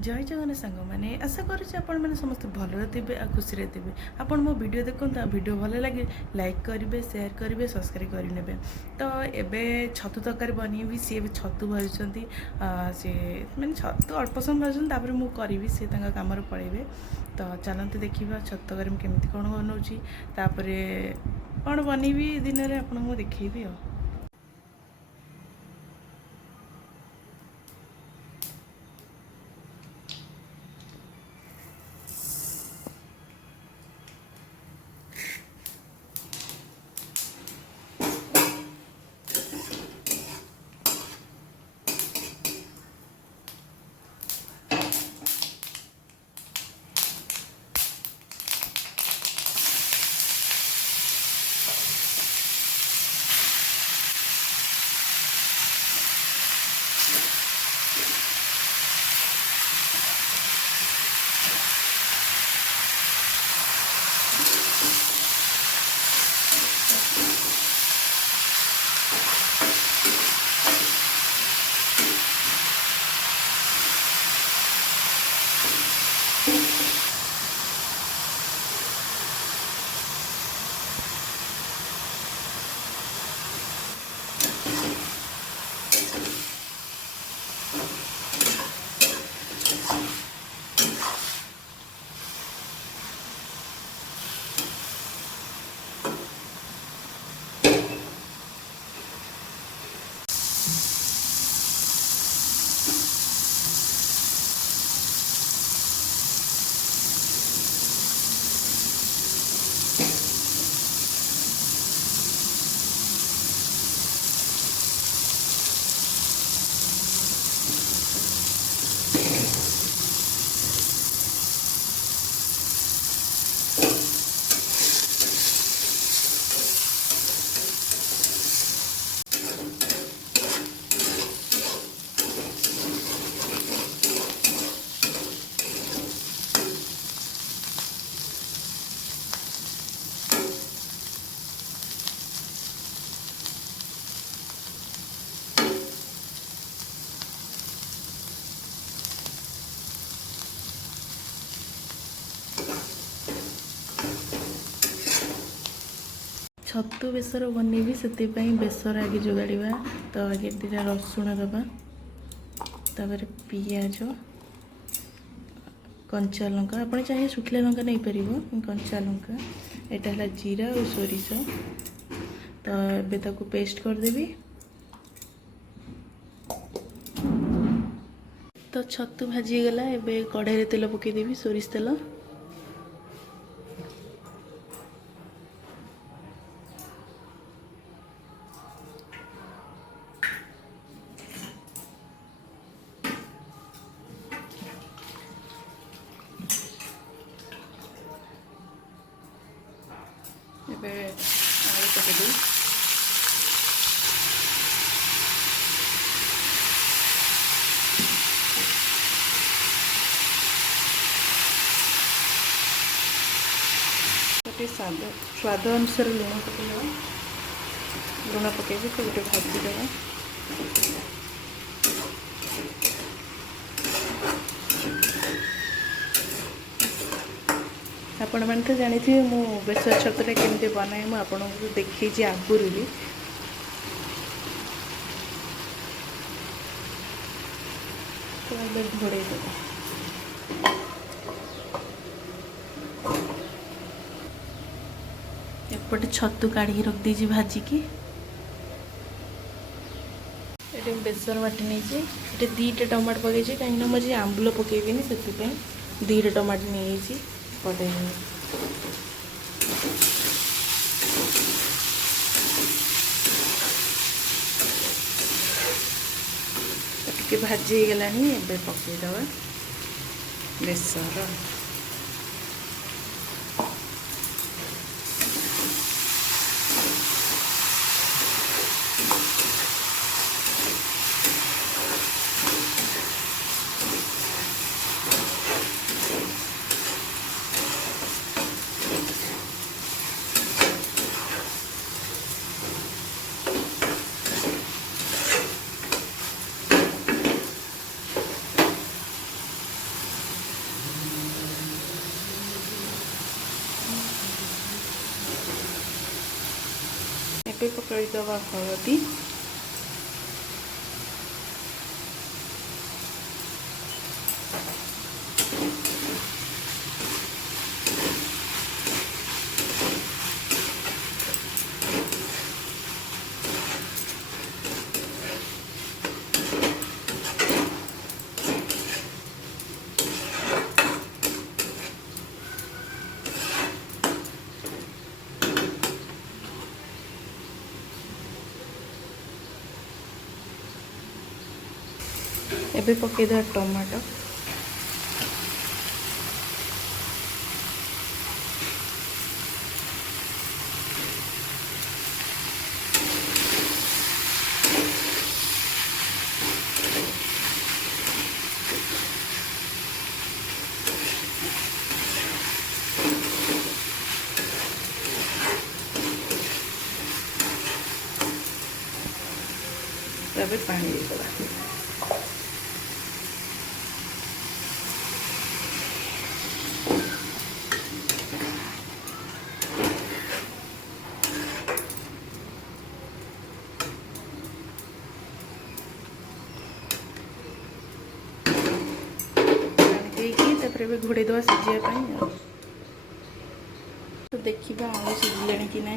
जय जगन्नाथ सांग मैंने आशा करुच्छे आपण मैंने समस्त भलरे थे आ खुशी थे आपण मो वीडियो देखते वीडियो भल लगे लाइक करेंगे शेयर करेंगे सब्सक्राइब करने तो एबे छतु तरकारी बनइबी सी भी छतु भाजुंट सी मैंने छतु अल्प समय भाजुन मुझे करी सी कम पलैबे तो चलते देखा छतु तरकारी केमी कौन बनाऊँगी कौन बनइबी दिन में आपको देखी आ छतु बेसर बनइबी से बेसर आगे जोगाड़ा तो आगे दीटा रसुण दबा तापर पियाज कंचा लंका आप चाहिए शुखिला लंका नहीं पार कंचा लंका यहाँ है जीरा और सोरिष तो ये पेस्ट करदेवी तो छतु भाजीगला एबे कढ़ाई तेल पकईदेवी सोरिष तेल ଏବେ ଆଳୁ ପକେଇଦେବି गोटे स्वाद अनुसार लुण पकेଇବା लुण पकेबी तो गोटे भाजीदेवा आपण मैंने तो जानी थी मु बेसर छतुटा केमती बनाए मुझे आपको देखी आगुरी भी तो घोड़े देवा एपटे छतु काढ़ी रख दीजिए भाजिकी ये बेसर बाटी नहीं ये दीटा टमाटो पकई कहीं मुझे आंबुल पकेबी से दीटा टमाटो नहीं पटे टे भाजी गला पकईदबा बेसर ଏବେ ପକାଇଦେବା ହଳଦୀ, ଏବେ ପକାଇଦେବା ଟମାଟୋ, ଏବେ ପାଣି ଦେଇଦେବା। तापर भी घोड़े दवा सिझापी तो देखा आलू सिझिले कि ना।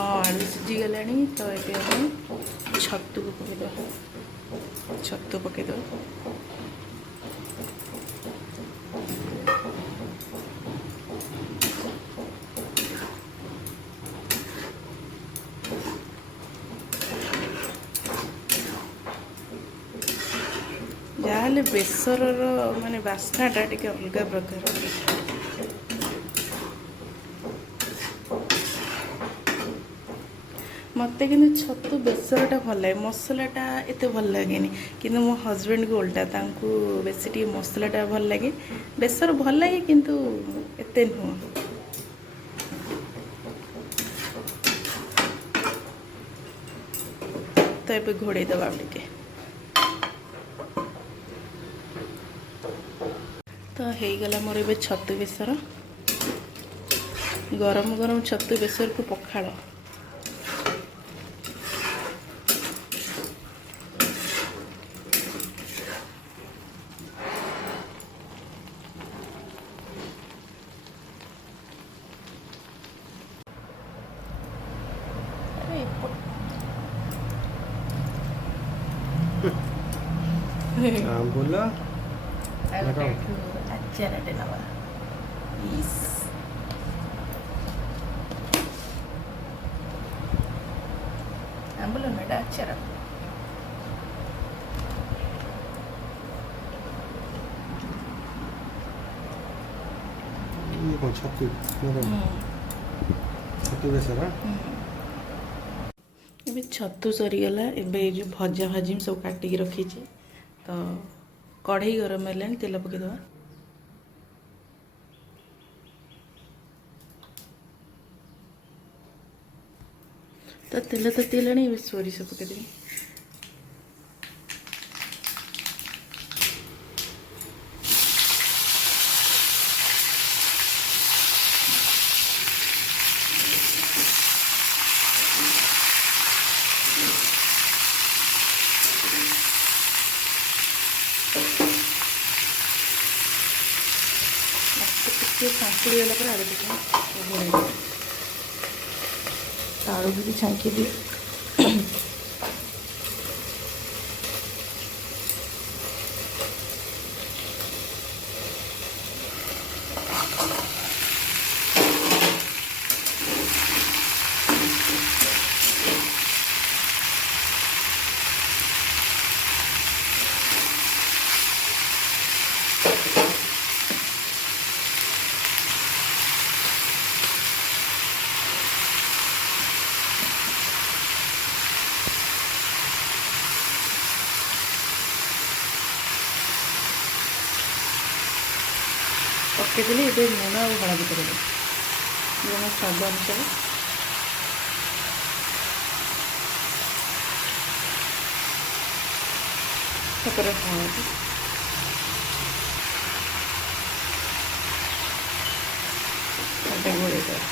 आलू सिझीगला तो ये छतु को पकईद, छतु पकईद, जहाँ बेसर माने बास्नाटा टे अलग प्रकार। मत कि छतु बेसरटा भल लगे, मसलाटा एत भल लगे कि मो हजबैंड को उल्टा बेस टी मसलाटा भल लगे, बेसर भल लगे किंतु एते नुह। तो ये घोड़े दबा टे तो हो गला मोर ए छतु बेसर। गरम गरम छतु बेसर को पखाड़ बोला అచ్చారటే నవ ప్లీజ్ అంబులో మేడ అచ్చార 이거 छतु बेसर ए छतु सरीगला। ए जो भजा भाजी सब काटिकी रखी तो कढ़ई गरम है, तेल पकईदवा। तो तेल ततीलाणी सोरिष पकईदेवी। सांकुड़ी गला आगे आलू भी छांकी दी। पकईदेली ये लुण और हलदी कर लुण स्वाद अनुसार ତାପରେ ହଳଦୀ, ଗୋଳେଇ ଦେବା।